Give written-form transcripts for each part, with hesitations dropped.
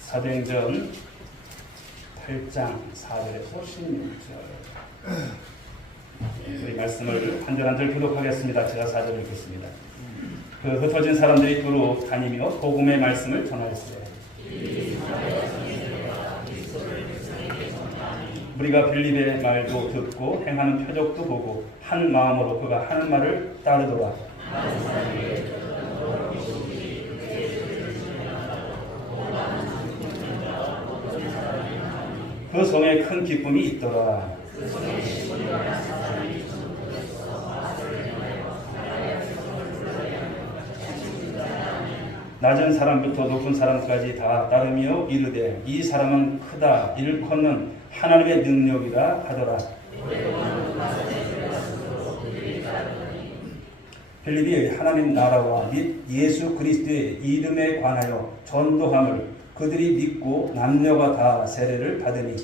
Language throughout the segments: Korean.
사도행전 8장 4절에서 16절 우리 말씀을 한 절 한 절 교독하겠습니다. 제가 4절 읽겠습니다. 그 흩어진 사람들이 두루 다니며 복음의 말씀을 전하였으되 우리가 빌립의 말도 듣고 행하는 표적도 보고 한 마음으로 그가 하는 말을 따르더라. 그 성에 큰 기쁨이 있더라. 낮은 사람부터 높은 사람까지 다 따르며 이르되 이 사람은 크다 일컫는 하나님의 능력이라 하더라. 빌립이 하나님 나라와 및 예수 그리스도의 이름에 관하여 전도함을 그들이 믿고 남녀가 다 세례를 받으니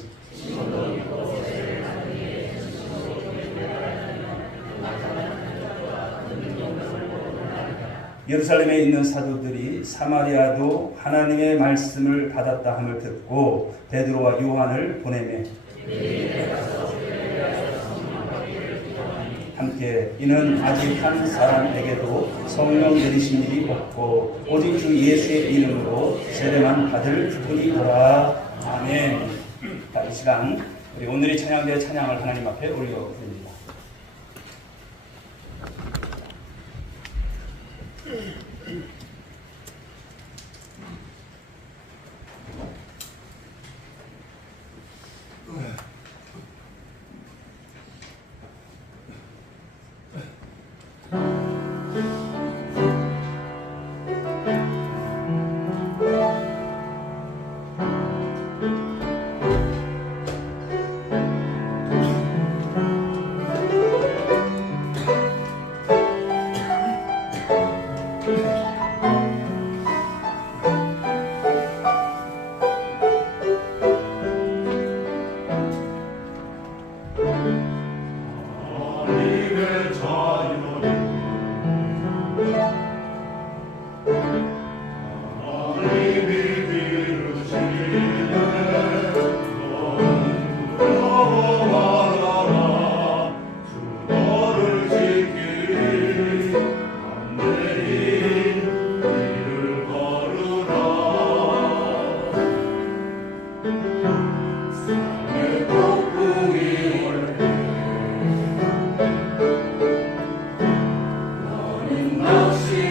예루살렘에 있는 사도들이 사마리아도 하나님의 말씀을 받았다 함을 듣고 베드로와 요한을 보내매 함께 이는 아직 한 사람에게도 성령 내리신 일이 없고 오직 주 예수의 이름으로 세례만 받을 뿐이더라. 아멘. 자, 이 시간 우리 오늘의 찬양대 찬양을 하나님 앞에 올려드립니다. 시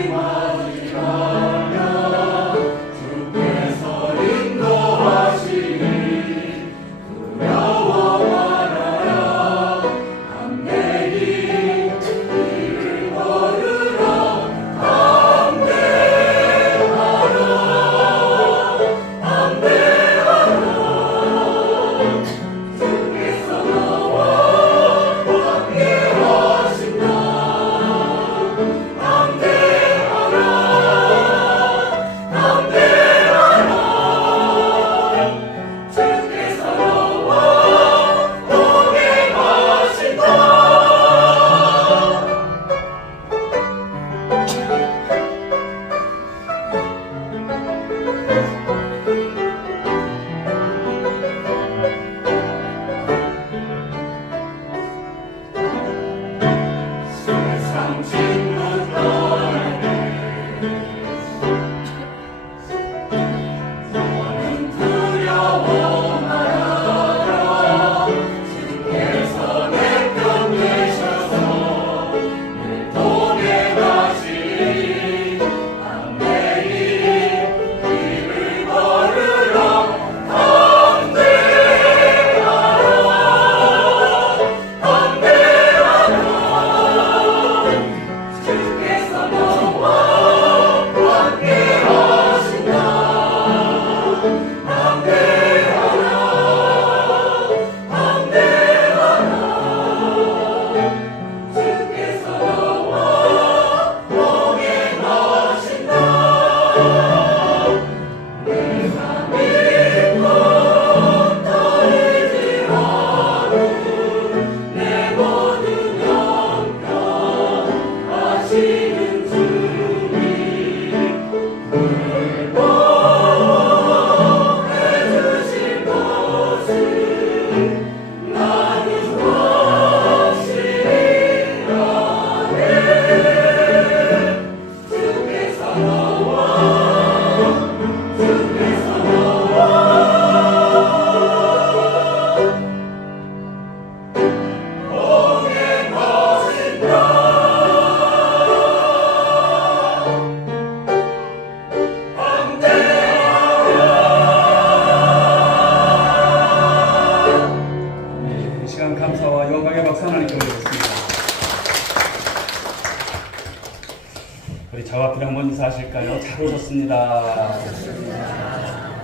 우리 저와 앞으로 한번 인사하실까요? 잘 오셨습니다.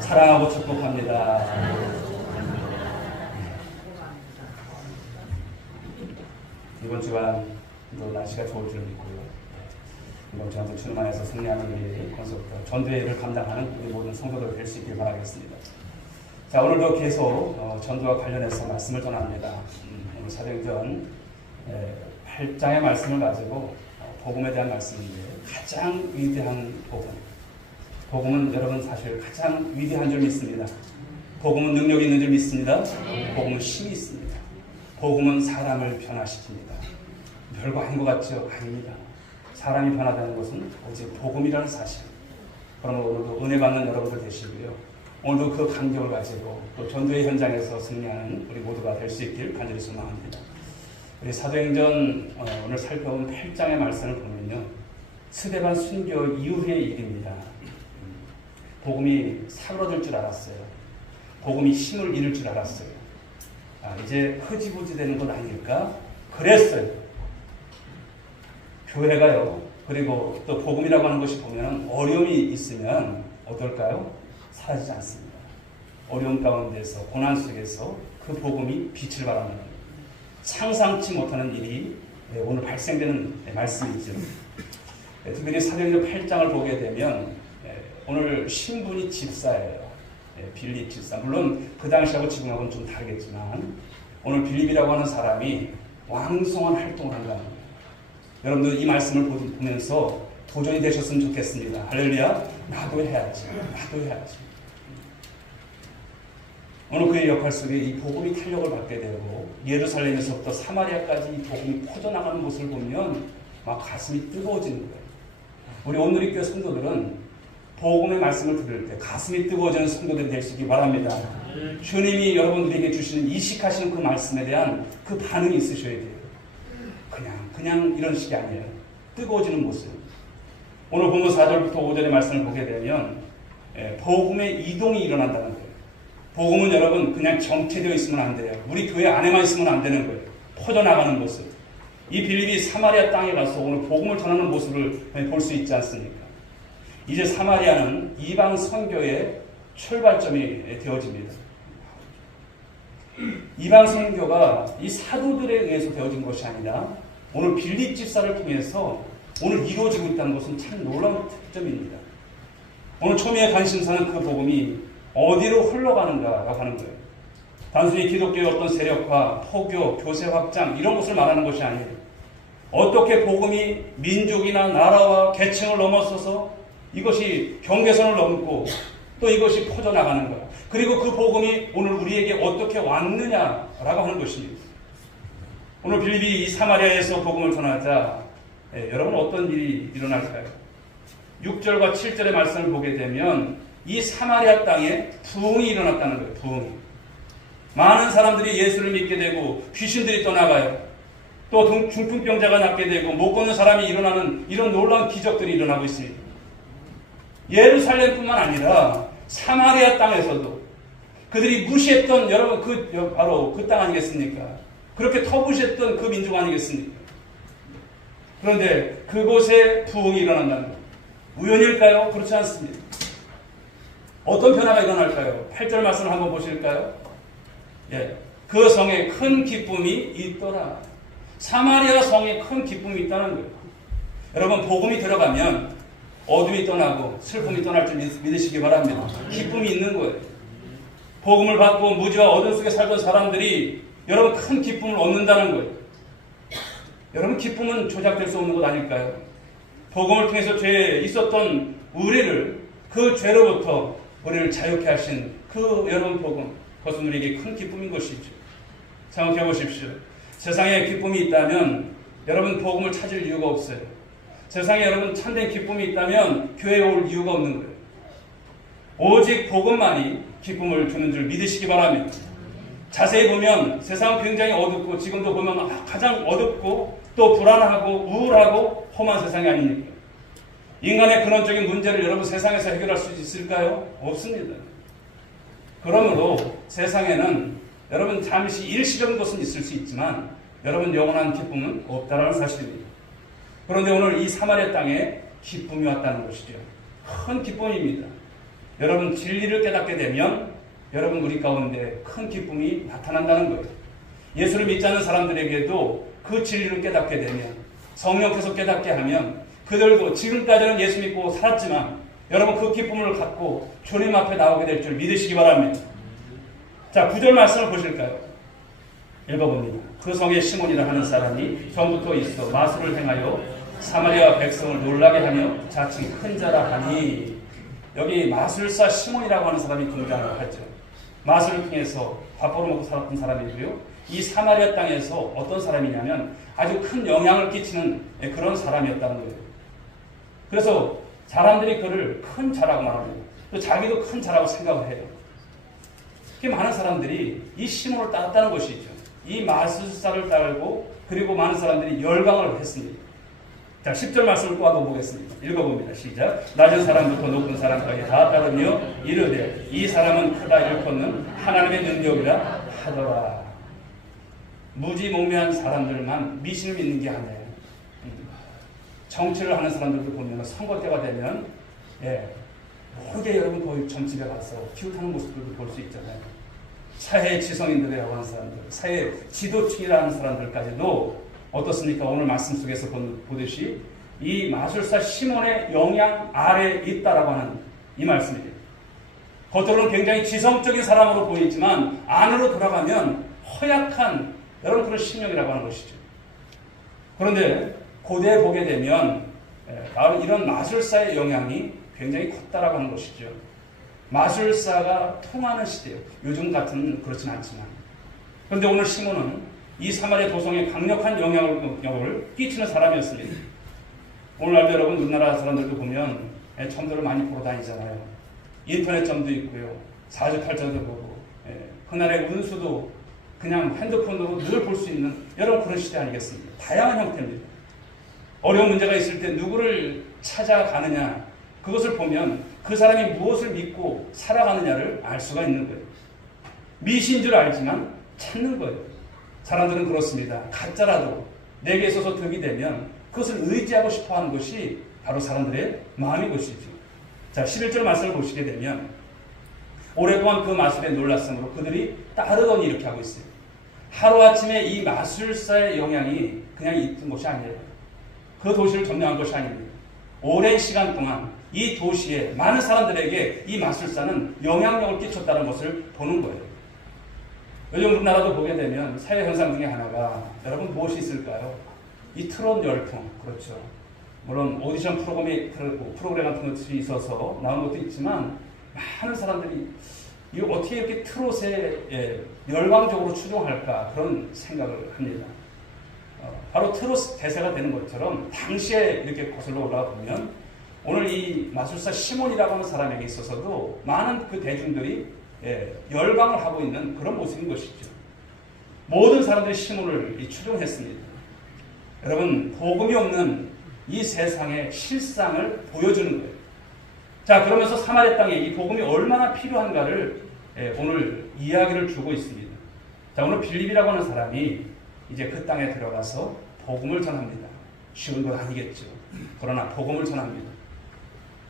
사랑하고 축복합니다. 이번 주간도 날씨가 좋을 줄 믿고요. 이번 주간도 주님 안에서 승리하는 우리 권속도 전도회를 감당하는 우리 모든 성도들 될 수 있길 바라겠습니다. 자, 오늘도 계속 전도와 관련해서 말씀을 전합니다. 오늘 사도행전 8장의 말씀을 가지고 복음에 대한 말씀인데 가장 위대한 복음은 여러분 사실 가장 위대한 줄 믿습니다. 복음은 능력이 있는 줄 믿습니다. 복음은 힘이 있습니다. 복음은 사람을 변화시킵니다. 별거 아닌 것 같죠? 아닙니다. 사람이 변화되는 것은 오직 복음이라는 사실. 그러면 오늘도 은혜 받는 여러분들 되시고요. 오늘도 그 감격을 가지고 또 전도의 현장에서 승리하는 우리 모두가 될 수 있길 간절히 소망합니다. 우리 사도행전 오늘 살펴본 8장의 말씀을 보면요. 스데반 순교 이후의 일입니다. 복음이 사그러들 줄 알았어요. 복음이 힘을 잃을 줄 알았어요. 이제 흐지부지 되는 것 아닐까? 그랬어요. 교회가요. 그리고 또 복음이라고 하는 것이 보면 어려움이 있으면 어떨까요? 사라지지 않습니다. 어려움 가운데서 고난 속에서 그 복음이 빛을 발하는 상상치 못하는 일이 오늘 발생되는 말씀이죠. 특별히 사도행전 8장을 보게 되면 오늘 신분이 집사예요. 빌립 집사. 물론 그 당시하고 지금하고는 좀 다르겠지만 오늘 빌립이라고 하는 사람이 왕성한 활동을 한다는 거예요. 여러분들 이 말씀을 보면서 도전이 되셨으면 좋겠습니다. 할렐루야. 나도 해야지. 오늘 그의 역할 속에 이 복음이 탄력을 받게 되고 예루살렘에서부터 사마리아까지 이 복음이 퍼져나가는 모습을 보면 막 가슴이 뜨거워지는 거예요. 우리 오늘의 성도들은 복음의 말씀을 들을 때 가슴이 뜨거워지는 성도들이 될 수 있기 바랍니다. 주님이 여러분들에게 주시는 이식하시는 그 말씀에 대한 그 반응이 있으셔야 돼요. 그냥 이런 식이 아니에요. 뜨거워지는 모습. 오늘 본문 4절부터 5절의 말씀을 보게 되면 복음의 이동이 일어난다는 거예요. 복음은 여러분 그냥 정체되어 있으면 안 돼요. 우리 교회 안에만 있으면 안 되는 거예요. 퍼져나가는 모습. 이 빌립이 사마리아 땅에 가서 오늘 복음을 전하는 모습을 볼 수 있지 않습니까? 이제 사마리아는 이방 선교의 출발점이 되어집니다. 이방 선교가 이 사도들에 의해서 되어진 것이 아니라 오늘 빌립 집사를 통해서 오늘 이루어지고 있다는 것은 참 놀라운 특점입니다. 오늘 초미의 관심사는 그 복음이 어디로 흘러가는가라고 하는 거예요. 단순히 기독교의 어떤 세력화, 포교, 교세 확장 이런 것을 말하는 것이 아니에요. 어떻게 복음이 민족이나 나라와 계층을 넘어서서 이것이 경계선을 넘고 또 이것이 퍼져나가는가. 그리고 그 복음이 오늘 우리에게 어떻게 왔느냐라고 하는 것입니다. 오늘 빌립이 이 사마리아에서 복음을 전하자 여러분 어떤 일이 일어날까요? 6절과 7절의 말씀을 보게 되면 이 사마리아 땅에 부흥이 일어났다는 거예요. 부흥이. 많은 사람들이 예수를 믿게 되고 귀신들이 떠나가요. 또 중풍병자가 낫게 되고 못 걷는 사람이 일어나는 이런 놀라운 기적들이 일어나고 있습니다. 예루살렘뿐만 아니라 사마리아 땅에서도 그들이 무시했던 여러분 바로 그 땅 아니겠습니까? 그렇게 터부시했던 그 민족 아니겠습니까? 그런데 그곳에 부흥이 일어난다는 것. 우연일까요? 그렇지 않습니다. 어떤 변화가 일어날까요? 8절 말씀을 한번 보실까요? 그 성에 큰 기쁨이 있더라. 사마리아 성에 큰 기쁨이 있다는 거예요. 여러분 복음이 들어가면 어둠이 떠나고 슬픔이 떠날 줄 믿으시기 바랍니다. 기쁨이 있는 거예요. 복음을 받고 무지와 어둠 속에 살던 사람들이 여러분 큰 기쁨을 얻는다는 거예요. 여러분 기쁨은 조작될 수 없는 것 아닐까요? 복음을 통해서 죄에 있었던 우리를 그 죄로부터 우리를 자유케 하신 그 여러분 복음, 그것은 우리에게 큰 기쁨인 것이죠. 생각해 보십시오. 세상에 기쁨이 있다면 여러분 복음을 찾을 이유가 없어요. 세상에 여러분 참된 기쁨이 있다면 교회에 올 이유가 없는 거예요. 오직 복음만이 기쁨을 주는 줄 믿으시기 바랍니다. 자세히 보면 세상은 굉장히 어둡고 지금도 보면 가장 어둡고 또 불안하고 우울하고 험한 세상이 아닙니까? 인간의 근원적인 문제를 여러분 세상에서 해결할 수 있을까요? 없습니다. 그러므로 세상에는 여러분 잠시 일시적인 것은 있을 수 있지만 여러분 영원한 기쁨은 없다라는 사실입니다. 그런데 오늘 이 사마리아 땅에 기쁨이 왔다는 것이죠. 큰 기쁨입니다. 여러분 진리를 깨닫게 되면 여러분 우리 가운데 큰 기쁨이 나타난다는 거예요. 예수를 믿지 않는 사람들에게도 그 진리를 깨닫게 되면 성령께서 깨닫게 하면 그들도 지금까지는 예수 믿고 살았지만 여러분 그 기쁨을 갖고 주님 앞에 나오게 될 줄 믿으시기 바랍니다. 자, 9절 말씀을 보실까요? 읽어봅니다. 그 성에 시몬이라 하는 사람이 전부터 있어 마술을 행하여 사마리아 백성을 놀라게 하며 자칭 큰 자라 하니, 여기 마술사 시몬이라고 하는 사람이 등장을 하죠. 마술을 통해서 밥 벌어먹고 살았던 사람이고요. 이 사마리아 땅에서 어떤 사람이냐면 아주 큰 영향을 끼치는 그런 사람이었다는 거예요. 그래서 사람들이 그를 큰 자라고 말합니다. 또 자기도 큰 자라고 생각을 해요. 이렇게 많은 사람들이 이 시몬을 따랐다는 것이죠. 이 마술사를 따르고 그리고 많은 사람들이 열광을 했습니다. 자, 10절 말씀을 또 보겠습니다. 읽어봅니다. 시작. 낮은 사람부터 높은 사람까지 다 따르며 이르되 이 사람은 크다 일컫는 하나님의 능력이라 하더라. 무지몽매한 사람들만 미신을 믿는 게 아니에요. 정치를 하는 사람들도 보면 선거 때가 되면 모르게 여러분 거의 점집에 가서 기웃하는 모습들도 볼 수 있잖아요. 사회 지성인들이라고 하는 사람들, 사회 지도층이라는 사람들까지도 어떻습니까? 오늘 말씀 속에서 보듯이 이 마술사 시몬의 영향 아래에 있다라고 하는 이 말씀이에요. 겉으로는 굉장히 지성적인 사람으로 보이지만 안으로 돌아가면 허약한 여러분 그런 심령이라고 하는 것이죠. 그런데 고대에 보게 되면 바로 이런 마술사의 영향이 굉장히 컸다라고 하는 것이죠. 마술사가 통하는 시대예요. 요즘 같은 그렇진 않지만. 그런데 오늘 시몬은 이 사마리아 도성에 강력한 영향을 끼치는 사람이었습니다. 오늘날도 여러분 우리나라 사람들도 보면 점들을 많이 보러 다니잖아요. 인터넷점도 있고요. 사주팔자도 보고 그날의 운수도 그냥 핸드폰으로 늘 볼 수 있는 여러분 그런 시대 아니겠습니까? 다양한 형태입니다. 어려운 문제가 있을 때 누구를 찾아가느냐, 그것을 보면 그 사람이 무엇을 믿고 살아가느냐를 알 수가 있는 거예요. 미신 줄 알지만 찾는 거예요. 사람들은 그렇습니다. 가짜라도 내게 있어서 득이 되면 그것을 의지하고 싶어하는 것이 바로 사람들의 마음인 것이죠. 자, 11절 말씀을 보시게 되면 오랫동안 그 마술에 놀랐으므로 그들이 따르더니 이렇게 하고 있어요. 하루아침에 이 마술사의 영향이 그냥 있던 것이 아니에요. 그 도시를 점령한 것이 아닙니다. 오랜 시간 동안 이 도시에 많은 사람들에게 이 마술사는 영향력을 끼쳤다는 것을 보는 거예요. 요즘 우리나라도 보게 되면 사회 현상 중에 하나가 여러분 무엇이 있을까요? 이 트롯 열풍, 그렇죠. 물론 오디션 프로그램 같은 것이 있어서 나온 것도 있지만 많은 사람들이 이거 어떻게 이렇게 트롯에 열광적으로 추종할까 그런 생각을 합니다. 바로 트롯 대세가 되는 것처럼 당시에 이렇게 거슬러 올라가 보면 오늘 이 마술사 시몬이라고 하는 사람에게 있어서도 많은 그 대중들이 열광을 하고 있는 그런 모습인 것이죠. 모든 사람들이 시몬을 추종했습니다. 여러분, 복음이 없는 이 세상의 실상을 보여주는 거예요. 자, 그러면서 사마리아 땅에 이 복음이 얼마나 필요한가를 오늘 이야기를 주고 있습니다. 자, 오늘 빌립이라고 하는 사람이 이제 그 땅에 들어가서 복음을 전합니다. 쉬운 건 아니겠죠. 그러나 복음을 전합니다.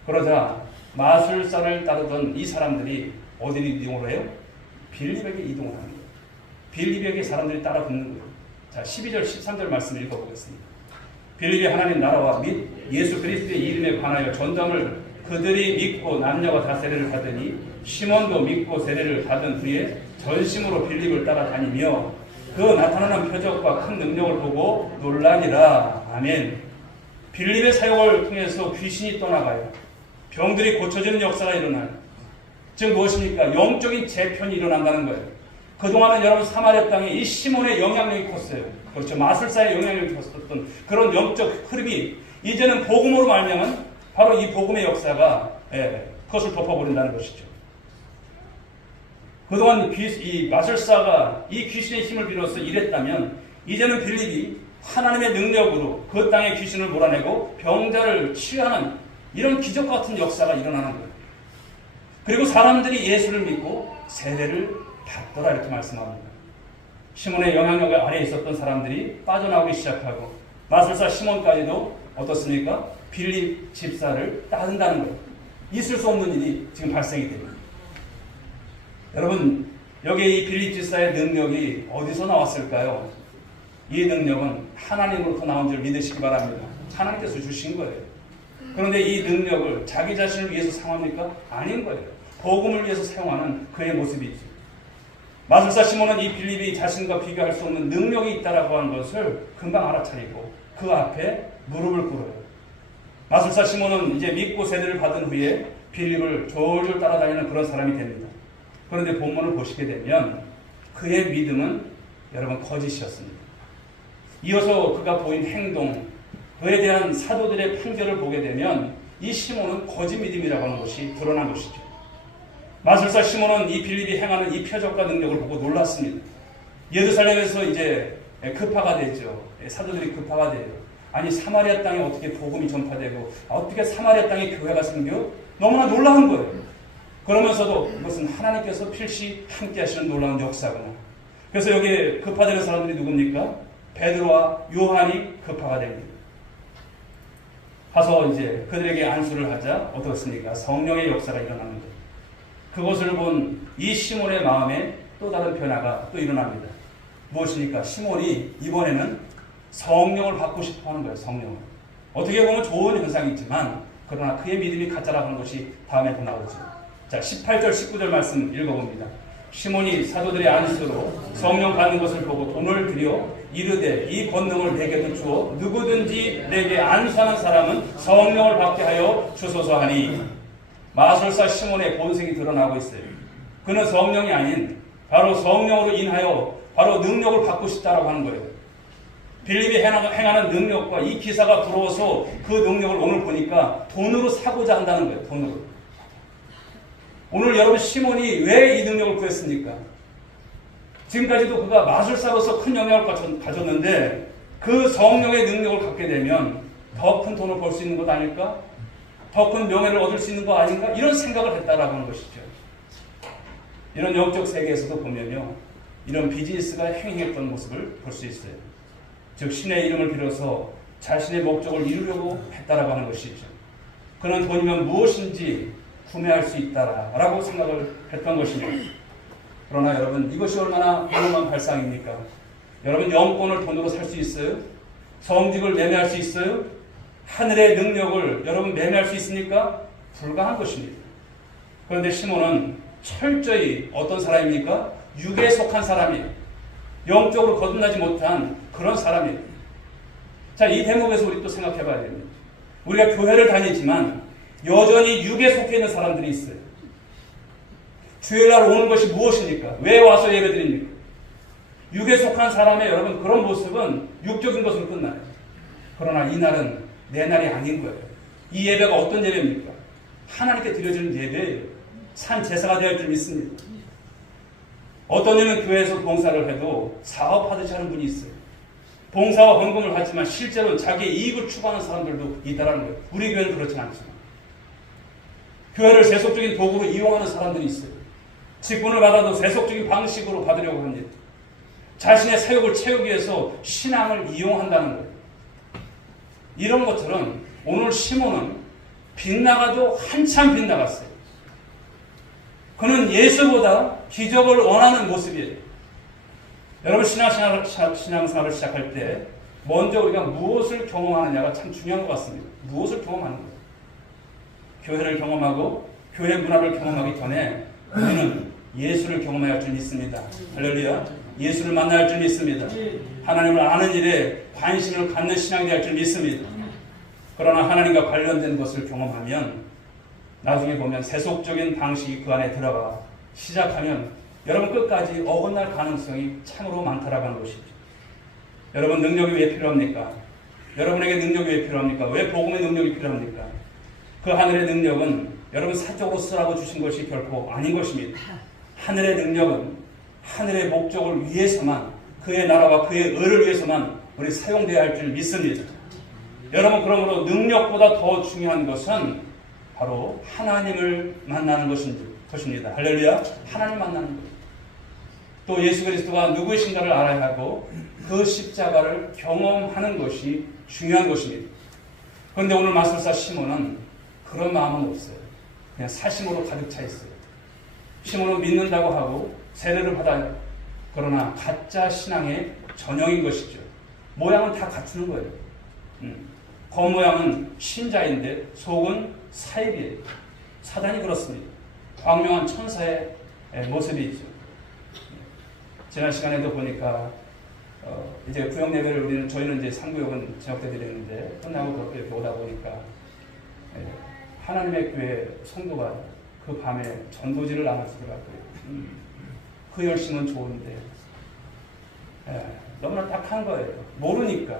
그러자 마술사를 따르던 이 사람들이 어디로 이동을 해요? 빌립에게 이동을 합니다. 빌립에게 사람들이 따라 붙는 거예요. 자, 12절, 13절 말씀 읽어보겠습니다. 빌립이 하나님 나라와 및 예수 그리스도의 이름에 관하여 전담을 그들이 믿고 남녀가 다 세례를 받으니 시몬도 믿고 세례를 받은 후에 전심으로 빌립을 따라다니며 그 나타나는 표적과 큰 능력을 보고 놀라니라. 아멘. 빌립의 사역을 통해서 귀신이 떠나가요. 병들이 고쳐지는 역사가 일어나요. 즉 무엇입니까? 영적인 재편이 일어난다는 거예요. 그동안은 여러분 사마리아 땅에 이 시몬의 영향력이 컸어요. 그렇죠. 마술사의 영향력이 컸었던 그런 영적 흐름이 이제는 복음으로 말미암은 바로 이 복음의 역사가 그것을 덮어버린다는 것이죠. 그동안 이 마술사가 이 귀신의 힘을 빌어서 일했다면 이제는 빌립이 하나님의 능력으로 그 땅의 귀신을 몰아내고 병자를 치유하는 이런 기적 같은 역사가 일어나는 거예요. 그리고 사람들이 예수를 믿고 세례를 받더라 이렇게 말씀합니다. 시몬의 영향력 아래에 있었던 사람들이 빠져나오기 시작하고 마술사 시몬까지도 어떻습니까? 빌립 집사를 따른다는 거예요. 있을 수 없는 일이 지금 발생이 됩니다. 여러분, 여기 이 빌립 집사의 능력이 어디서 나왔을까요? 이 능력은 하나님으로부터 나온 줄 믿으시기 바랍니다. 하나님께서 주신 거예요. 그런데 이 능력을 자기 자신을 위해서 사용합니까? 아닌 거예요. 복음을 위해서 사용하는 그의 모습이죠. 마술사 시몬은 이 빌립이 자신과 비교할 수 없는 능력이 있다라고 하는 것을 금방 알아차리고 그 앞에 무릎을 꿇어요. 마술사 시몬은 이제 믿고 세례를 받은 후에 빌립을 졸졸 따라다니는 그런 사람이 됩니다. 그런데 본문을 보시게 되면 그의 믿음은 여러분 거짓이었습니다. 이어서 그가 보인 행동, 그에 대한 사도들의 판결을 보게 되면 이 시몬은 거짓 믿음이라고 하는 것이 드러난 것이죠. 마술사 시몬은 이 빌립이 행하는 이 표적과 능력을 보고 놀랐습니다. 예루살렘에서 이제 급파가 되죠. 사도들이 급파가 돼요. 아니 사마리아 땅에 어떻게 복음이 전파되고 어떻게 사마리아 땅에 교회가 생겨? 너무나 놀라운 거예요. 그러면서도 이것은 하나님께서 필시 함께 하시는 놀라운 역사구나. 그래서 여기에 급파되는 사람들이 누굽니까? 베드로와 요한이 급파가 됩니다. 가서 이제 그들에게 안수를 하자 어떻습니까? 성령의 역사가 일어나는 거예요. 그것을 본 이 시몬의 마음에 또 다른 변화가 또 일어납니다. 무엇입니까? 시몬이 이번에는 성령을 받고 싶어 하는 거예요. 성령을. 어떻게 보면 좋은 현상이지만 그러나 그의 믿음이 가짜라고 하는 것이 다음에 더 나오죠. 자, 18절 19절 말씀 읽어봅니다. 시몬이 사도들의 안수로 성령 받는 것을 보고 돈을 들여 이르되 이 권능을 내게도 주어 누구든지 내게 안수하는 사람은 성령을 받게 하여 주소서 하니, 마술사 시몬의 본색이 드러나고 있어요. 그는 성령이 아닌 바로 성령으로 인하여 바로 능력을 받고 싶다라고 하는 거예요. 빌립이 행하는 능력과 이 기사가 부러워서 그 능력을 오늘 보니까 돈으로 사고자 한다는 거예요. 돈으로. 오늘 여러분 시몬이 왜 이 능력을 구했습니까? 지금까지도 그가 마술사로서 큰 영향을 가졌는데 그 성령의 능력을 갖게 되면 더 큰 돈을 벌 수 있는 것 아닐까? 더 큰 명예를 얻을 수 있는 거 아닌가? 이런 생각을 했다라고 하는 것이죠. 이런 영적 세계에서도 보면요, 이런 비즈니스가 행했던 모습을 볼 수 있어요. 즉 신의 이름을 빌어서 자신의 목적을 이루려고 했다라고 하는 것이죠. 그는 돈이면 무엇인지 구매할 수 있다라고 생각을 했던 것입니다. 그러나 여러분, 이것이 얼마나 위험한 발상입니까? 여러분, 영권을 돈으로 살 수 있어요? 성직을 매매할 수 있어요? 하늘의 능력을 여러분 매매할 수 있습니까? 불가한 것입니다. 그런데 시몬은 철저히 어떤 사람입니까? 육에 속한 사람이에요. 영적으로 거듭나지 못한 그런 사람이에요. 자, 이 대목에서 우리 또 생각해 봐야 됩니다. 우리가 교회를 다니지만 여전히 육에 속해 있는 사람들이 있어요. 주일날 오는 것이 무엇입니까? 왜 와서 예배 드립니까? 육에 속한 사람의 여러분 그런 모습은 육적인 것으로 끝나요. 그러나 이 날은 내 날이 아닌 거예요. 이 예배가 어떤 예배입니까? 하나님께 드려지는 예배예요. 산 제사가 되어야 할 줄 믿습니다. 어떤 이는 교회에서 봉사를 해도 사업하듯이 하는 분이 있어요. 봉사와 헌금을 하지만 실제로는 자기의 이익을 추구하는 사람들도 있다는 거예요. 우리 교회는 그렇진 않지만 교회를 세속적인 도구로 이용하는 사람들이 있어요. 직분을 받아도 세속적인 방식으로 받으려고 합니다. 자신의 사욕을 채우기 위해서 신앙을 이용한다는 거예요. 이런 것처럼 오늘 시몬은 빗나가도 한참 빗나갔어요. 그는 예수보다 기적을 원하는 모습이에요. 여러분 신앙생활을 시작할 때 먼저 우리가 무엇을 경험하느냐가 참 중요한 것 같습니다. 무엇을 경험하는 거예요. 교회를 경험하고 교회 문화를 경험하기 전에 우리는 예수를 경험해야 할 줄 믿습니다. 할렐루야. 예수를 만나야 할 줄 믿습니다. 하나님을 아는 일에 관심을 갖는 신앙이 될 줄 믿습니다. 그러나 하나님과 관련된 것을 경험하면 나중에 보면 세속적인 방식이 그 안에 들어가 시작하면 여러분 끝까지 어긋날 가능성이 참으로 많다라고 하는 것이죠. 여러분 능력이 왜 필요합니까? 여러분에게 능력이 왜 필요합니까? 왜 복음의 능력이 필요합니까? 그 하늘의 능력은 여러분 사적으로 쓰라고 주신 것이 결코 아닌 것입니다. 하늘의 능력은 하늘의 목적을 위해서만, 그의 나라와 그의 의를 위해서만 우리 사용되어야 할 줄 믿습니다. 여러분 그러므로 능력보다 더 중요한 것은 바로 하나님을 만나는 것입니다. 할렐루야. 하나님 만나는 것. 또 예수 그리스도가 누구이신가를 알아야 하고 그 십자가를 경험하는 것이 중요한 것입니다. 그런데 오늘 마술사 시몬은 그런 마음은 없어요. 그냥 사심으로 가득 차 있어요. 시몬은 믿는다고 하고 세례를 받아요. 그러나 가짜 신앙의 전형인 것이죠. 모양은 다 갖추는 거예요. 겉모양은 신자인데 속은 사입이에요. 사단이 그렇습니다. 광명한 천사의 모습이 있죠. 지난 시간에도 보니까 이제 구역 예배를 저희는 이제 3구역은 저녁 때 드리는데 끝나고 그렇게 이렇게 오다 보니까 하나님의 교회 성도가 그 밤에 전도지를 나눠주더라고요. 그 열심은 좋은데 너무나 딱한 거예요. 모르니까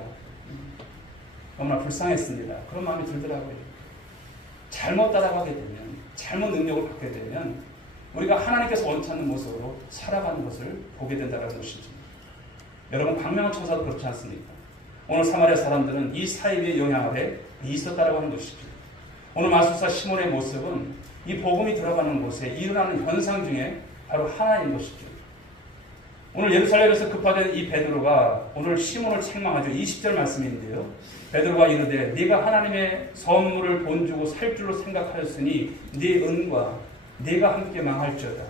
너무나 불쌍했습니다. 그런 마음이 들더라고요. 잘못 따라가게 되면, 잘못 능력을 받게 되면 우리가 하나님께서 원치 않는 모습으로 살아가는 것을 보게 된다는 것이죠. 여러분, 광명한 천사도 그렇지 않습니까? 오늘 사마리아 사람들은 이 사입의 영향 아래 있었다라고 하는 것이죠. 오늘 마술사 시몬의 모습은 이 복음이 들어가는 곳에 일어나는 현상 중에 바로 하나인 것이죠. 오늘 예루살렘에서 급파된 이 베드로가 오늘 시몬을 책망하죠. 20절 말씀인데요. 베드로가 이르되 네가 하나님의 선물을 본주고 살 줄로 생각하였으니 네 은과 네가 함께 망할지어다.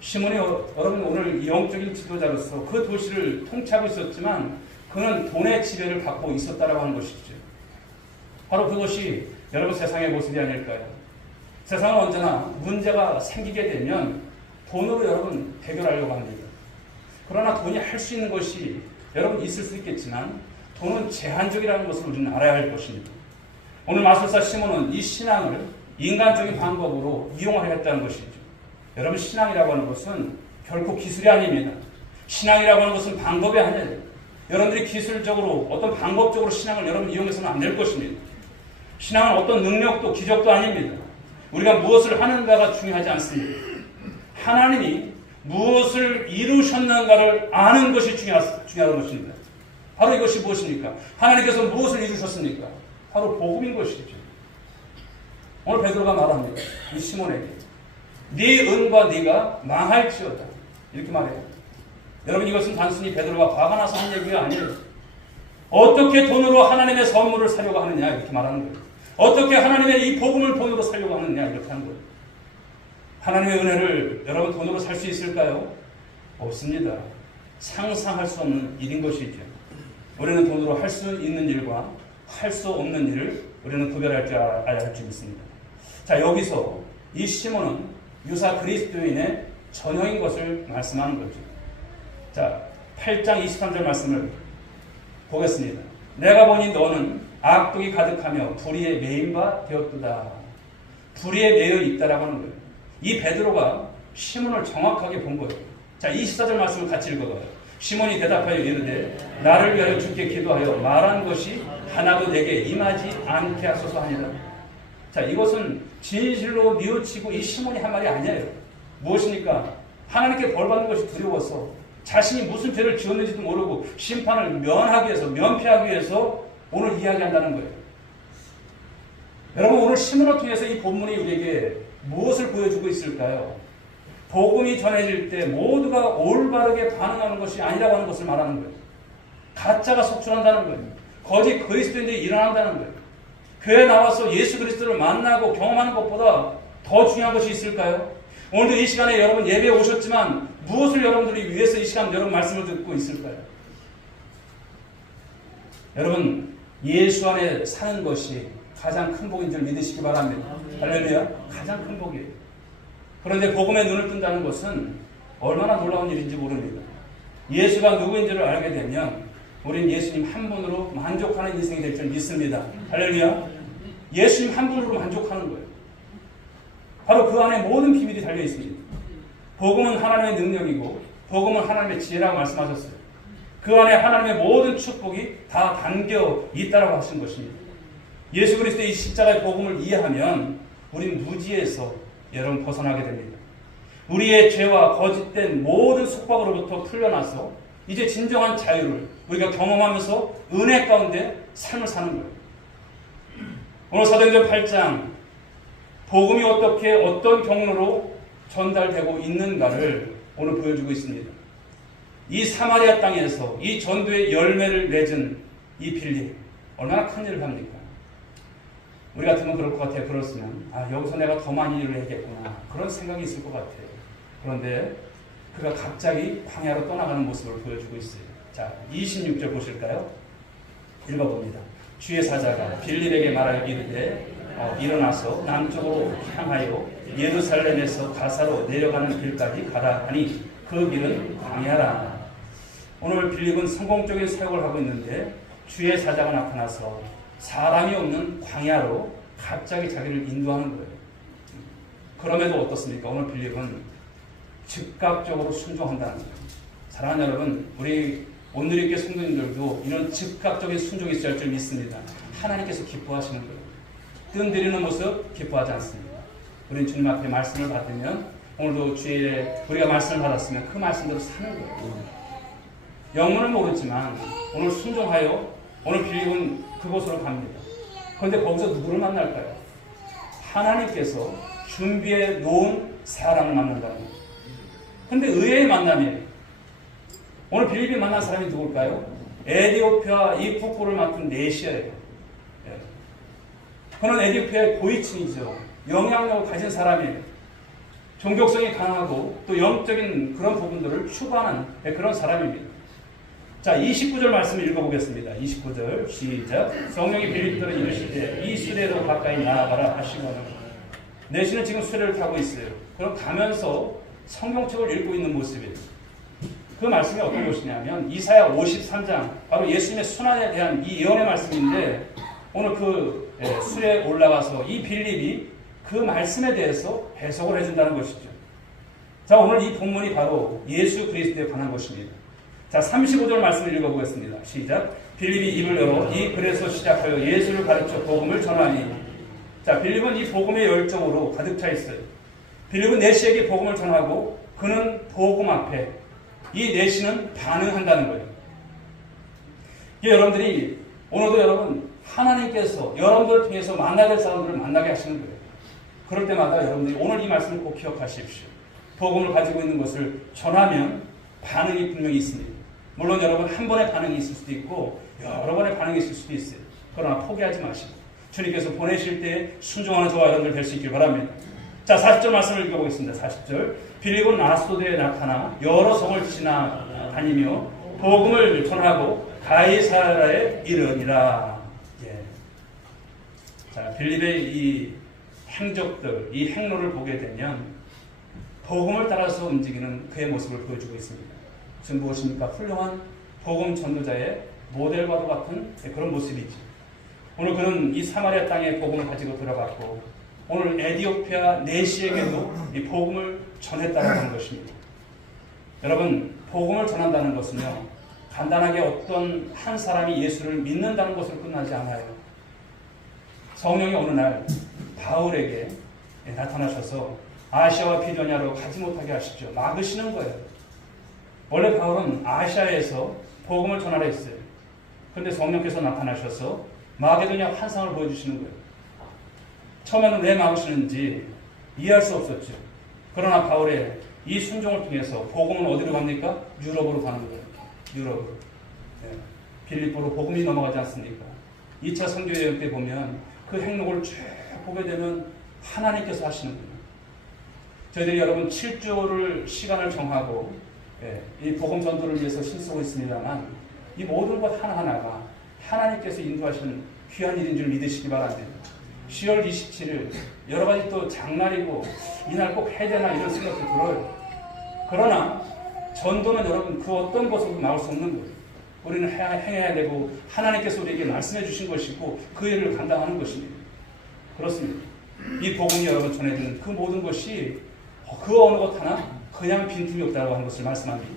시몬이 여러분 오늘 영적인 지도자로서 그 도시를 통치하고 있었지만 그는 돈의 지배를 받고 있었다라고 하는 것이죠. 바로 그것이 여러분 세상의 모습이 아닐까요? 세상은 언제나 문제가 생기게 되면 돈으로 여러분 해결하려고 합니다. 그러나 돈이 할 수 있는 것이 여러분 있을 수 있겠지만 돈은 제한적이라는 것을 우리는 알아야 할 것입니다. 오늘 마술사 시몬은 이 신앙을 인간적인 방법으로 이용하려 했다는 것이죠. 여러분, 신앙이라고 하는 것은 결코 기술이 아닙니다. 신앙이라고 하는 것은 방법이 아니에요. 여러분들이 기술적으로 어떤 방법적으로 신앙을 여러분 이용해서는 안 될 것입니다. 신앙은 어떤 능력도 기적도 아닙니다. 우리가 무엇을 하는가가 중요하지 않습니다. 하나님이 무엇을 이루셨는가를 아는 것이 중요한 것입니다. 바로 이것이 무엇입니까? 하나님께서 무엇을 이루셨습니까? 바로 복음인 것이죠. 오늘 베드로가 말합니다. 이 시몬에게 네 은과 네가 망할지어다 이렇게 말해요. 여러분, 이것은 단순히 베드로가 화가 나서 한 얘기가 아니에요. 어떻게 돈으로 하나님의 선물을 사려고 하느냐 이렇게 말하는 거예요. 어떻게 하나님의 이 복음을 돈으로 사려고 하느냐 이렇게 하는 거예요. 하나님의 은혜를 여러분 돈으로 살 수 있을까요? 없습니다. 상상할 수 없는 일인 것이죠. 우리는 돈으로 할 수 있는 일과 할 수 없는 일을 우리는 구별할 줄 알아야 할 줄 믿습니다. 자, 여기서 이 시몬은 유사 그리스도인의 전형인 것을 말씀하는 거죠. 자, 8장 23절 말씀을 보겠습니다. 내가 보니 너는 악독이 가득하며 불의에 매인 바 되었도다. 불의에 매여 있다라고 하는 거예요. 이 베드로가 시몬을 정확하게 본 거예요. 자, 24절 말씀을 같이 읽어봐요. 시몬이 대답하여 이르되 나를 위하여 주께 기도하여 말한 것이 하나도 내게 임하지 않게 하소서 하니라. 자, 이것은 진실로 뉘우치고 이 시몬이 한 말이 아니에요. 무엇입니까? 하나님께 벌받는 것이 두려워서 자신이 무슨 죄를 지었는지도 모르고 심판을 면하기 위해서, 면피하기 위해서 오늘 이야기한다는 거예요. 여러분, 오늘 시몬을 통해서 이 본문이 우리에게 무엇을 보여주고 있을까요? 복음이 전해질 때 모두가 올바르게 반응하는 것이 아니라고 하는 것을 말하는 거예요. 가짜가 속출한다는 거예요. 거짓 그리스도인들이 일어난다는 거예요. 교회에 나와서 예수 그리스도를 만나고 경험하는 것보다 더 중요한 것이 있을까요? 오늘도 이 시간에 여러분 예배에 오셨지만 무엇을 여러분들이 위해서 이 시간 여러분 말씀을 듣고 있을까요? 여러분, 예수 안에 사는 것이 가장 큰 복인 줄 믿으시기 바랍니다. 할렐루야. 가장 큰 복이에요. 그런데 복음에 눈을 뜬다는 것은 얼마나 놀라운 일인지 모릅니다. 예수가 누구인지를 알게 되면 우리는 예수님 한 분으로 만족하는 인생이 될 줄 믿습니다. 할렐루야. 예수님 한 분으로 만족하는 거예요. 바로 그 안에 모든 비밀이 달려 있습니다. 복음은 하나님의 능력이고 복음은 하나님의 지혜라고 말씀하셨어요. 그 안에 하나님의 모든 축복이 다 담겨 있다라고 하신 것입니다. 예수 그리스도의 이 십자가의 복음을 이해하면 우리는 무지에서 여러분 벗어나게 됩니다. 우리의 죄와 거짓된 모든 속박으로부터 풀려나서 이제 진정한 자유를 우리가 경험하면서 은혜 가운데 삶을 사는 거예요. 오늘 사도행전 8장 복음이 어떻게 어떤 경로로 전달되고 있는가를 오늘 보여주고 있습니다. 이 사마리아 땅에서 이 전도의 열매를 맺은 이 빌립, 얼마나 큰 일을 합니까? 우리 같으면 그럴 것 같아요. 그렇으면 여기서 내가 더 많이 일을 해야겠구나 그런 생각이 있을 것 같아요. 그런데 그가 갑자기 광야로 떠나가는 모습을 보여주고 있어요. 자, 26절 보실까요? 읽어봅니다. 주의 사자가 빌립에게 말하여 이르되 일어나서 남쪽으로 향하여 예루살렘에서 가사로 내려가는 길까지 가라 하니 그 길은 광야라. 오늘 빌립은 성공적인 사역을 하고 있는데 주의 사자가 나타나서 사람이 없는 광야로 갑자기 자기를 인도하는 거예요. 그럼에도 어떻습니까? 오늘 빌립은 즉각적으로 순종한다는 거예요. 사랑하는 여러분, 우리 오늘의 교회 성도님들도 이런 즉각적인 순종이 있어야 할 줄 믿습니다. 하나님께서 기뻐하시는 거예요. 뜸 들이는 모습 기뻐하지 않습니다. 우리는 주님 앞에 말씀을 받으면 오늘도 주일에 우리가 말씀을 받았으면 그 말씀대로 사는 거예요. 영문은 모르지만 오늘 순종하여 오늘 빌립은 그곳으로 갑니다. 그런데 거기서 누구를 만날까요? 하나님께서 준비해 놓은 사람을 만난다는 거예요. 그런데 의외의 만남이에요. 오늘 빌립이 만난 사람이 누굴까요? 에디오피아 이 북부를 맡은 네시아예요. 그는 에디오피아의 고위층이죠. 영향력을 가진 사람이에요. 종교성이 강하고 또 영적인 그런 부분들을 추구하는 그런 사람입니다. 자, 29절 말씀을 읽어보겠습니다. 29절 시작. 성령이 빌립들은 이르시되 이 수레로 가까이 나아가라 하시거늘. 내시는 지금 수레를 타고 있어요. 그럼 가면서 성경책을 읽고 있는 모습이에요. 그 말씀이 어떤 것이냐면 이사야 53장 바로 예수님의 순환에 대한 이 예언의 말씀인데 오늘 그 수레에 올라가서 이 빌립이 그 말씀에 대해서 해석을 해준다는 것이죠. 자, 오늘 이 본문이 바로 예수 그리스도에 관한 것입니다. 자, 35절 말씀을 읽어보겠습니다. 시작. 빌립이 입을 열어 이 글에서 시작하여 예수를 가르쳐 복음을 전하니. 자, 빌립은 이 복음의 열정으로 가득 차 있어요. 빌립은 내시에게 복음을 전하고 그는 복음 앞에 이 내시는 반응한다는 거예요. 여러분들이 오늘도 여러분 하나님께서 여러분들을 통해서 만나야 될 사람들을 만나게 하시는 거예요. 그럴 때마다 여러분들이 오늘 이 말씀을 꼭 기억하십시오. 복음을 가지고 있는 것을 전하면 반응이 분명히 있습니다. 물론 여러분 한 번의 반응이 있을 수도 있고 여러 번의 반응이 있을 수도 있어요. 그러나 포기하지 마시고 주님께서 보내실 때 순종하는 저와 여러분들 될 수 있길 바랍니다. 자, 40절 말씀을 읽어보겠습니다. 40절. 빌립은 아소도에 나타나 여러 성을 지나다니며 복음을 전하고 가이사라에 이르니라. 예. 자, 빌립의 이 행적들, 이 행로를 보게 되면 복음을 따라서 움직이는 그의 모습을 보여주고 있습니다. 지금 무엇입니까? 훌륭한 복음 전도자의 모델과도 같은 그런 모습이죠. 오늘 그는 이 사마리아 땅에 복음을 가지고 들어갔고 오늘 에디오피아 내시에게도 이 복음을 전했다는 하는 것입니다. 여러분, 복음을 전한다는 것은요, 간단하게 어떤 한 사람이 예수를 믿는다는 것으로 끝나지 않아요. 성령이 어느 날 바울에게 나타나셔서 아시아와 비두냐로 가지 못하게 하시죠. 막으시는 거예요. 원래 바울은 아시아에서 복음을 전하려 했어요. 그런데 성령께서 나타나셔서 마게도냐 환상을 보여주시는 거예요. 처음에는 왜 막으시는지 이해할 수 없었죠. 그러나 바울의 이 순종을 통해서 복음은 어디로 갑니까? 유럽으로 가는 거예요. 유럽으로. 네. 빌립보로 복음이 넘어가지 않습니까? 2차 선교여행 때 보면 그 행록을 쭉 보게 되면 하나님께서 하시는 거예요. 저희들이 여러분 7주를 시간을 정하고 이 복음 전도를 위해서 힘쓰고 있습니다만 이 모든 것 하나하나가 하나님께서 인도하시는 귀한 일인 줄 믿으시기 바랍니다. 10월 27일 여러 가지 또 장날이고 이날 꼭 해야 되나 이런 생각도 들어요. 그러나 전도는 여러분 그 어떤 것으로도 나올 수 없는 거예요. 우리는 행해야 되고 하나님께서 우리에게 말씀해 주신 것이고 그 일을 감당하는 것입니다. 그렇습니다. 이 복음이 여러분 전해지는 그 모든 것이 그 어느 것 하나 그냥 빈틈이 없다고 하는 것을 말씀합니다.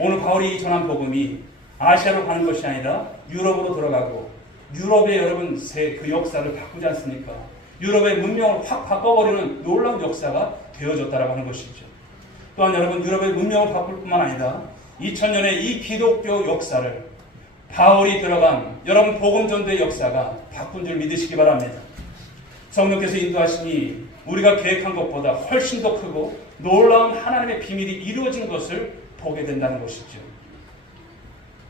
오늘 바울이 전한 복음이 아시아로 가는 것이 아니라 유럽으로 들어가고 유럽의 여러분 그 역사를 바꾸지 않습니까? 유럽의 문명을 확 바꿔버리는 놀라운 역사가 되어졌다라고 하는 것이죠. 또한 여러분 유럽의 문명을 바꿀 뿐만 아니라 2000년의 이 기독교 역사를 바울이 들어간 여러분 복음 전도의 역사가 바꾼 줄 믿으시기 바랍니다. 성령께서 인도하시니 우리가 계획한 것보다 훨씬 더 크고 놀라운 하나님의 비밀이 이루어진 것을 보게 된다는 것이죠.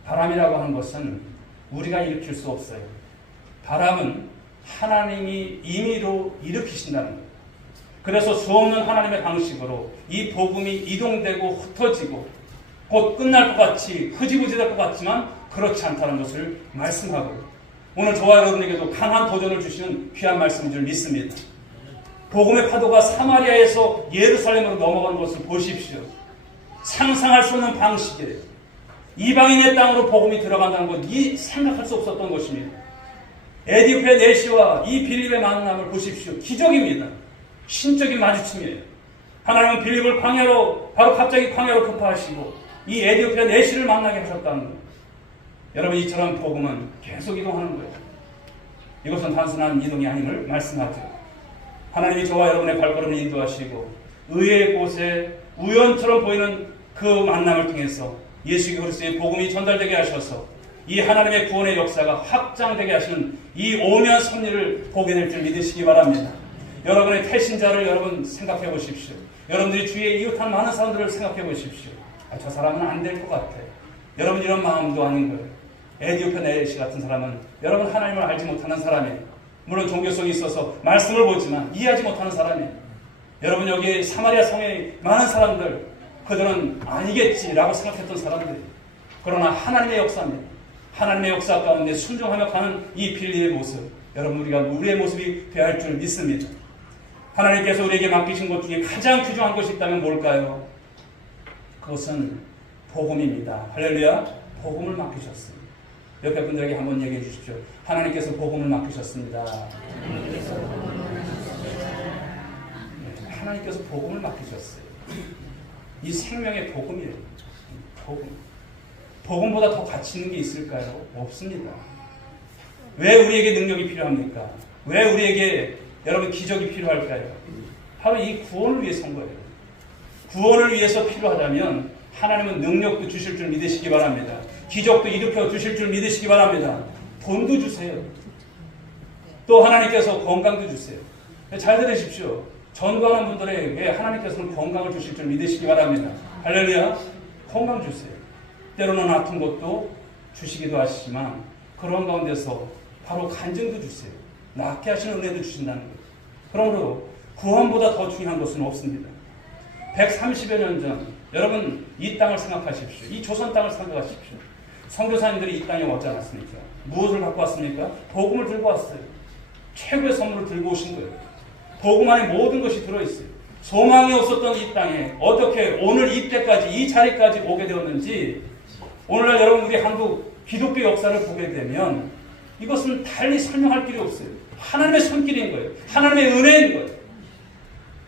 바람이라고 하는 것은 우리가 일으킬 수 없어요. 바람은 하나님이 임의로 일으키신다는 거예요. 그래서 수없는 하나님의 방식으로 이 복음이 이동되고 흩어지고 곧 끝날 것 같이 흐지부지 될 것 같지만 그렇지 않다는 것을 말씀하고, 오늘 저와 여러분에게도 강한 도전을 주시는 귀한 말씀인 줄 믿습니다. 복음의 파도가 사마리아에서 예루살렘으로 넘어가는 것을 보십시오. 상상할 수 없는 방식이에요. 이방인의 땅으로 복음이 들어간다는 것, 이 생각할 수 없었던 것입니다. 에디오피아 내시와 이 빌립의 만남을 보십시오. 기적입니다. 신적인 마주침이에요. 하나님은 빌립을 광야로, 바로 갑자기 광야로 급파하시고 이 에디오피아 내시를 만나게 하셨다는 거예요. 여러분, 이처럼 복음은 계속 이동하는 거예요. 이것은 단순한 이동이 아님을 말씀하죠. 하나님이 저와 여러분의 발걸음을 인도하시고 의의 곳에 우연처럼 보이는 그 만남을 통해서 예수 그리스도의 복음이 전달되게 하셔서 이 하나님의 구원의 역사가 확장되게 하시는 이 오묘한 섭리를 보게 될 줄 믿으시기 바랍니다. 여러분의 태신자를 여러분 생각해 보십시오. 여러분들이 주위에 이웃한 많은 사람들을 생각해 보십시오. 저 사람은 안 될 것 같아. 여러분 이런 마음도 아닌 거예요. 에디오피아 내시 같은 사람은 여러분 하나님을 알지 못하는 사람이에요. 물론 종교성이 있어서 말씀을 보지만 이해하지 못하는 사람이에요. 여러분 여기 사마리아 성에 많은 사람들, 그들은 아니겠지라고 생각했던 사람들이에요. 그러나 하나님의 역사입니다. 하나님의 역사 가운데 순종하며 가는 이 빌립의 모습, 여러분 우리의 모습이 되어야 할 줄 믿습니다. 하나님께서 우리에게 맡기신 것 중에 가장 귀중한 것이 있다면 뭘까요? 그것은 복음입니다. 할렐루야. 복음을 맡기셨습니다. 옆에 분들에게 한번 얘기해 주십시오. 하나님께서 복음을 맡기셨습니다. 하나님께서 복음을 맡기셨어요. 이 생명의 복음이에요. 복음. 복음보다 더 가치 있는 게 있을까요? 없습니다. 왜 우리에게 능력이 필요합니까? 왜 우리에게 여러분 기적이 필요할까요? 바로 이 구원을 위해서인 거예요. 구원을 위해서 필요하다면 하나님은 능력도 주실 줄 믿으시기 바랍니다. 기적도 일으켜 주실 줄 믿으시기 바랍니다. 돈도 주세요. 또 하나님께서 건강도 주세요. 잘 들으십시오. 전도하는 분들에게 하나님께서는 건강을 주실 줄 믿으시기 바랍니다. 할렐루야. 건강 주세요. 때로는 아픈 것도 주시기도 하시지만 그런 가운데서 바로 간증도 주세요. 낫게 하시는 은혜도 주신다는 거예요. 그러므로 구원보다 더 중요한 것은 없습니다. 130여 년 전 여러분 이 땅을 생각하십시오. 이 조선 땅을 생각하십시오. 선교사님들이 이 땅에 왔지 않았습니까? 무엇을 갖고 왔습니까? 복음을 들고 왔어요. 최고의 선물을 들고 오신 거예요. 복음 안에 모든 것이 들어있어요. 소망이 없었던 이 땅에 어떻게 오늘 이때까지 이 자리까지 오게 되었는지, 오늘날 여러분 우리 한국 기독교 역사를 보게 되면 이것은 달리 설명할 길이 없어요. 하나님의 손길인 거예요. 하나님의 은혜인 거예요.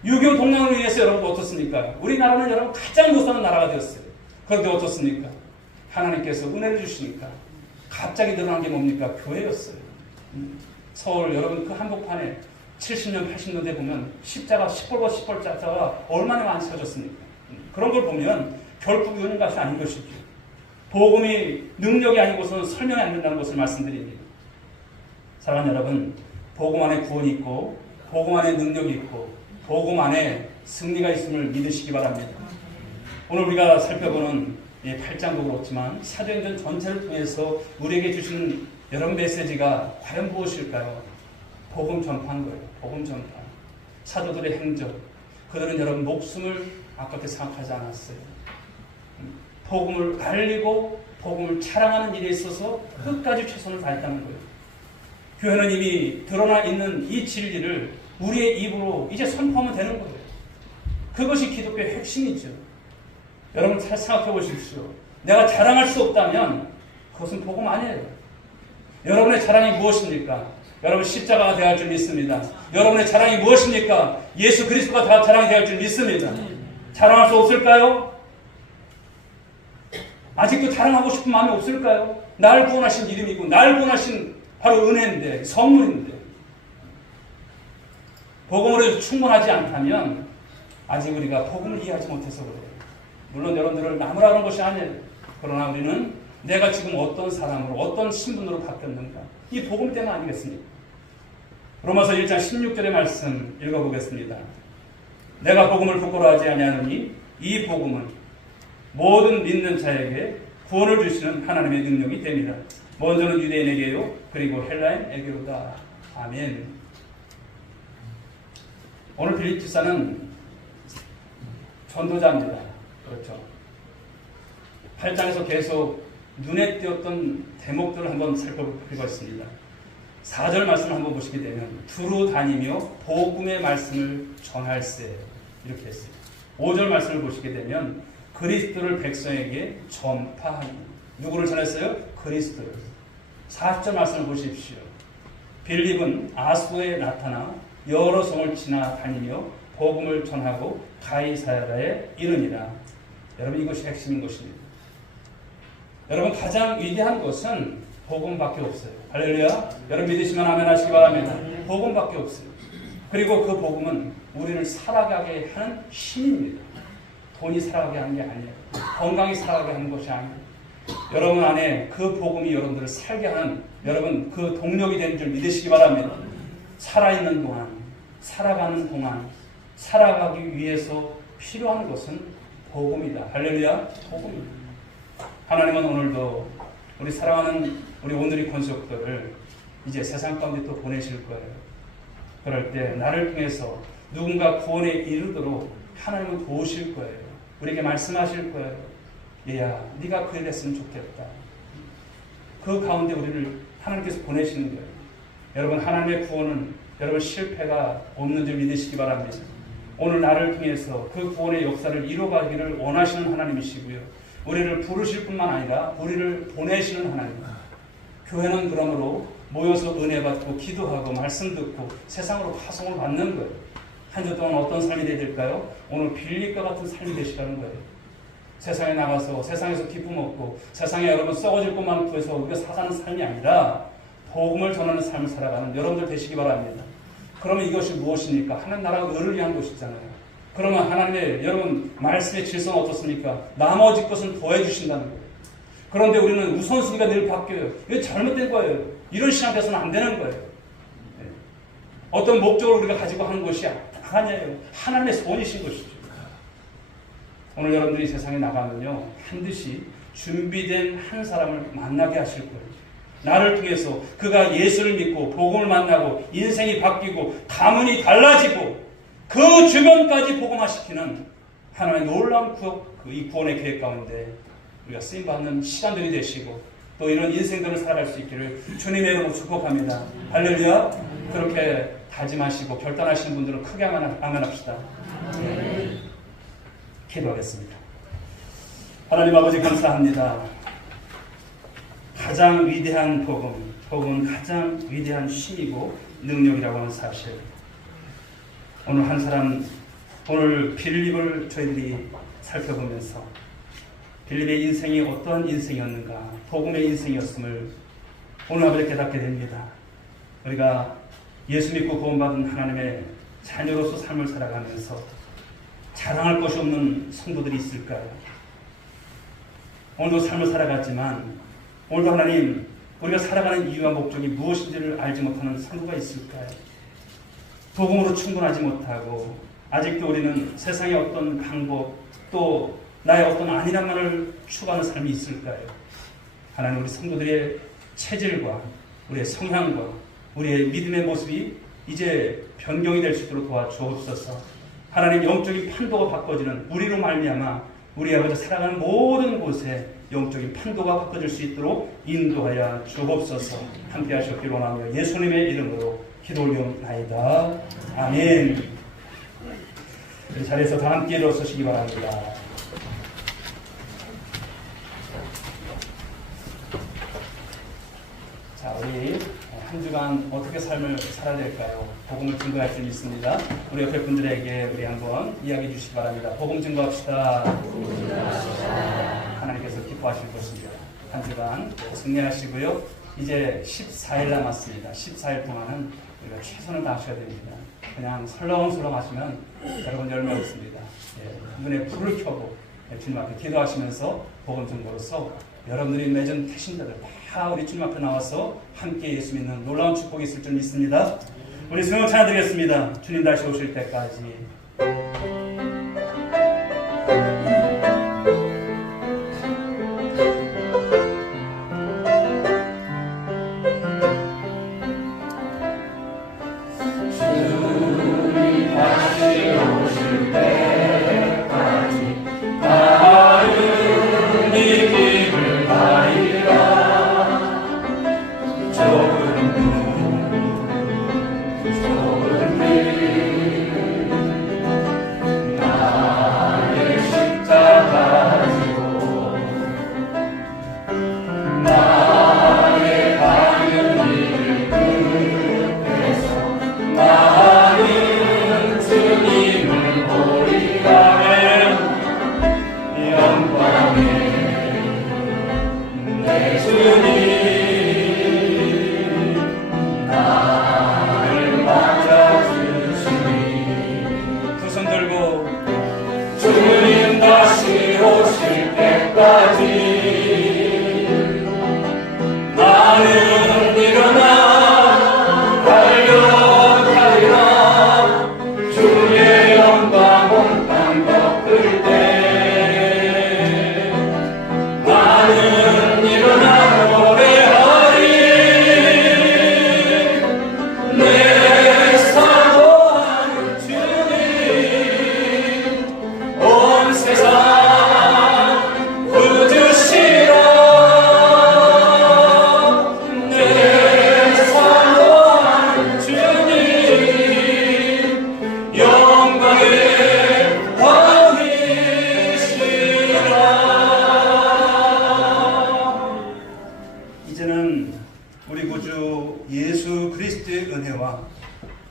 6.25 동맹을 위해서 여러분 어떻습니까? 우리나라는 여러분 가장 못 사는 나라가 되었어요. 그런데 어떻습니까? 하나님께서 은혜를 주시니까 갑자기 늘어난 게 뭡니까? 교회였어요. 서울 여러분 그 한복판에 70년 80년대 보면 십자가 시뻘겋 십자가 얼마나 많이 세워졌습니까? 그런 걸 보면 결국 이런 것이 아닌 것이죠. 복음이 능력이 아니고서는 설명이 안 된다는 것을 말씀드립니다. 사랑하는 여러분, 복음 안에 구원이 있고 복음 안에 능력이 있고 복음 안에 승리가 있음을 믿으시기 바랍니다. 오늘 우리가 살펴보는 8장도 그렇지만 사도행전 전체를 통해서 우리에게 주신 여러분 메시지가 과연 무엇일까요? 복음 전파한 거예요. 복음 전파. 사도들의 행적. 그들은 여러분 목숨을 아깝게 생각하지 않았어요. 복음을 알리고 복음을 자랑하는 일에 있어서 끝까지 최선을 다했다는 거예요. 교회는 이미 드러나 있는 이 진리를 우리의 입으로 이제 선포하면 되는 거예요. 그것이 기독교의 핵심이죠. 여러분 잘 생각해 보십시오. 내가 자랑할 수 없다면 그것은 복음 아니에요. 여러분의 자랑이 무엇입니까? 여러분 십자가가 되어야 할 줄 믿습니다. 여러분의 자랑이 무엇입니까? 예수 그리스도가 다 자랑이 되어야 할 줄 믿습니다. 자랑할 수 없을까요? 아직도 자랑하고 싶은 마음이 없을까요? 날 구원하신 이름이고 날 구원하신 바로 은혜인데, 선물인데, 복음으로 해서 충분하지 않다면 아직 우리가 복음을 이해하지 못해서 그래요. 물론 여러분들을 나무라는 것이 아니에요. 그러나 우리는 내가 지금 어떤 사람으로 어떤 신분으로 바뀌었는가, 이 복음 때문 아니겠습니까? 로마서 1장 16절의 말씀 읽어보겠습니다. 내가 복음을 부끄러워하지 아니하노니 이 복음은 모든 믿는 자에게 구원을 주시는 하나님의 능력이 됩니다. 먼저는 유대인에게요, 그리고 헬라인에게로다. 아멘. 오늘 빌립 집사는 전도자입니다. 그렇죠. 8장에서 계속 눈에 띄었던 대목들을 한번 살펴보겠습니다. 4절 말씀을 한번 보시게 되면 두루 다니며 복음의 말씀을 전할세, 이렇게 했어요. 5절 말씀을 보시게 되면 그리스도를 백성에게 전파하니, 누구를 전했어요? 그리스도를. 40절 말씀을 보십시오. 빌립은 아수에 나타나 여러 성을 지나다니며 복음을 전하고 가이사랴에 이르니라. 여러분, 이것이 핵심인 것입니다. 여러분, 가장 위대한 것은 복음밖에 없어요. 할렐루야. 여러분 믿으시면 아멘 하시기 바랍니다. 복음밖에 없어요. 그리고 그 복음은 우리를 살아가게 하는 힘입니다. 돈이 살아가게 하는 게 아니에요. 건강이 살아가게 하는 것이 아니에요. 여러분 안에 그 복음이 여러분들을 살게 하는, 여러분 그 동력이 되는 줄 믿으시기 바랍니다. 살아있는 동안, 살아가는 동안, 살아가기 위해서 필요한 것은 복음이다. 할렐루야. 복음입니다. 하나님은 오늘도 우리 사랑하는 우리 오늘의 권속들을 이제 세상 가운데 또 보내실 거예요. 그럴 때 나를 통해서 누군가 구원에 이르도록 하나님은 도우실 거예요. 우리에게 말씀하실 거예요. 얘야, 네가 그 일 했으면 좋겠다. 그 가운데 우리를 하나님께서 보내시는 거예요. 여러분, 하나님의 구원은 여러분 실패가 없는 줄 믿으시기 바랍니다. 오늘 나를 통해서 그 구원의 역사를 이루어가기를 원하시는 하나님이시고요. 우리를 부르실 뿐만 아니라 우리를 보내시는 하나님. 교회는 그러므로 모여서 은혜 받고 기도하고 말씀 듣고 세상으로 파송을 받는 거예요. 한 주 동안 어떤 삶이 되어야 될까요? 오늘 빌립과 같은 삶이 되시라는 거예요. 세상에 나가서 세상에서 기쁨 얻고 세상에 여러분 썩어질 것만 구해서 우리가 사는 삶이 아니라 복음을 전하는 삶을 살아가는 여러분들 되시기 바랍니다. 그러면 이것이 무엇입니까? 하나님 나라가 의를 위한 것이잖아요. 그러면 하나님의 여러분 말씀의 질서는 어떻습니까? 나머지 것은 더해 주신다는 거예요. 그런데 우리는 우선순위가 늘 바뀌어요. 이거 잘못된 거예요. 이런 신앙 돼서는 안 되는 거예요. 어떤 목적을 우리가 가지고 하는 것이 아니에요. 하나님의 소원이신 것이죠. 오늘 여러분들이 세상에 나가면요, 반드시 준비된 한 사람을 만나게 하실 거예요. 나를 통해서 그가 예수를 믿고 복음을 만나고 인생이 바뀌고 가문이 달라지고 그 주변까지 복음화시키는 하나님의 놀라운 이 구원의 계획 가운데 우리가 쓰임받는 시간들이 되시고 또 이런 인생들을 살아갈 수 있기를 주님의 이름으로 축복합니다. 할렐루야. 그렇게 다짐하시고 결단하시는 분들은 크게 아멘합시다. 네. 기도하겠습니다. 하나님 아버지 감사합니다. 가장 위대한 복음은 가장 위대한 힘이고 능력이라고 하는 사실. 오늘 한 사람, 오늘 빌립을 저희들이 살펴보면서 빌립의 인생이 어떠한 인생이었는가, 복음의 인생이었음을 오늘 아버지 깨닫게 됩니다. 우리가 예수 믿고 구원받은 하나님의 자녀로서 삶을 살아가면서 자랑할 것이 없는 성도들이 있을까요? 오늘도 삶을 살아갔지만 오늘도 하나님, 우리가 살아가는 이유와 목적이 무엇인지를 알지 못하는 성도가 있을까요? 복음으로 충분하지 못하고 아직도 우리는 세상의 어떤 방법 또 나의 어떤 안일함만을 추구하는 삶이 있을까요? 하나님, 우리 성도들의 체질과 우리의 성향과 우리의 믿음의 모습이 이제 변경이 될 수 있도록 도와주옵소서. 하나님, 영적인 판도가 바꿔지는 우리로 말미암아 우리 아버지 살아가는 모든 곳에 영적인 판도가 바꿔질 수 있도록 인도하여 주옵소서. 함께 하셨기를 원하며 예수님의 이름으로 기도 올려나이다. 아멘. 자리에서 다 함께 일어서시기 바랍니다. 자, 우리 한 주간 어떻게 삶을 살아야 될까요? 복음을 증거할 수 있습니다. 우리 옆에 분들에게 우리 한번 이야기해 주시기 바랍니다. 복음 증거합시다. 하나님께서 기뻐하실 것입니다. 한 주간 승리하시고요. 이제 14일 남았습니다. 14일 동안은 우리가 최선을 다하셔야 됩니다. 그냥 설렁설렁 하시면 여러분 열매 없습니다. 눈에 불을 켜고 주님 앞에 기도하시면서 복음 증거로서 여러분들이 맺은 태신자들 다 우리 주님 앞에 나와서 함께 예수 믿는 놀라운 축복이 있을 줄 믿습니다. 우리 성령 찬양드리겠습니다. 주님 다시 오실 때까지.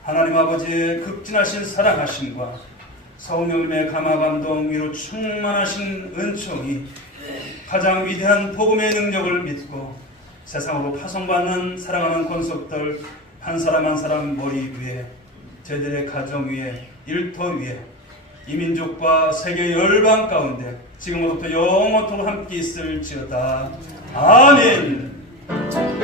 하나님 아버지의 극진하신 사랑하심과 성령님의 감화 감동 위로 충만하신 은총이 가장 위대한 복음의 능력을 믿고 세상으로 파송받는 사랑하는 권속들 한 사람 한 사람 머리 위에, 저희들의 가정 위에, 일터 위에, 이 민족과 세계 열방 가운데 지금부터 영원토록 함께 있을지어다. 아멘.